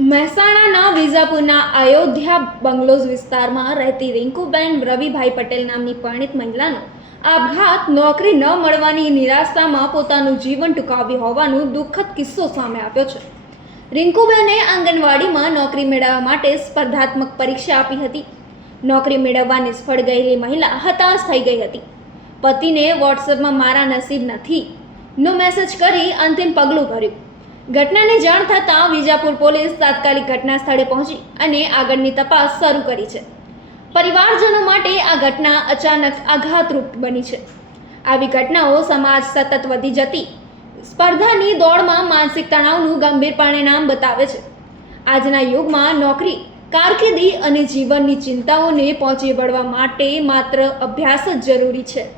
મહેસાણાના વિજાપુરના અયોધ્યા બંગલોઝ વિસ્તારમાં રહેતી રિંકુબેન રવિભાઈ પટેલ નામની પરિણીત મહિલાનો આપઘાત નોકરી ન મળવાની નિરાશામાં પોતાનું જીવન ટૂંકાવ્યું હોવાનું દુઃખદ કિસ્સો સામે આવ્યો છે। રિંકુબેને આંગણવાડીમાં નોકરી મેળવવા માટે સ્પર્ધાત્મક પરીક્ષા આપી હતી। નોકરી મેળવવા નિષ્ફળ ગયેલી મહિલા હતાશ થઈ ગઈ હતી। પતિને વોટ્સએપમાં મારા નસીબ નથી નો મેસેજ કરી અંતિમ પગલું ભર્યું। ઘટનાની જાણ થતાં વિજાપુર પોલીસ તાત્કાલિક ઘટના સ્થળે પહોંચી અને આગળની તપાસ શરૂ કરી છે। પરિવારજનો માટે આ ઘટના અચાનક આઘાતરૂપ બની છે। આવી ઘટનાઓ સમાજ સતત વધી જતી સ્પર્ધાની દોડમાં માનસિક તણાવનું ગંભીર પરિણામ બતાવે છે। આજના યુગમાં નોકરી, કારકિર્દી અને જીવનની ચિંતાઓને પહોંચી વળવા માટે માત્ર અભ્યાસ જ જરૂરી છે।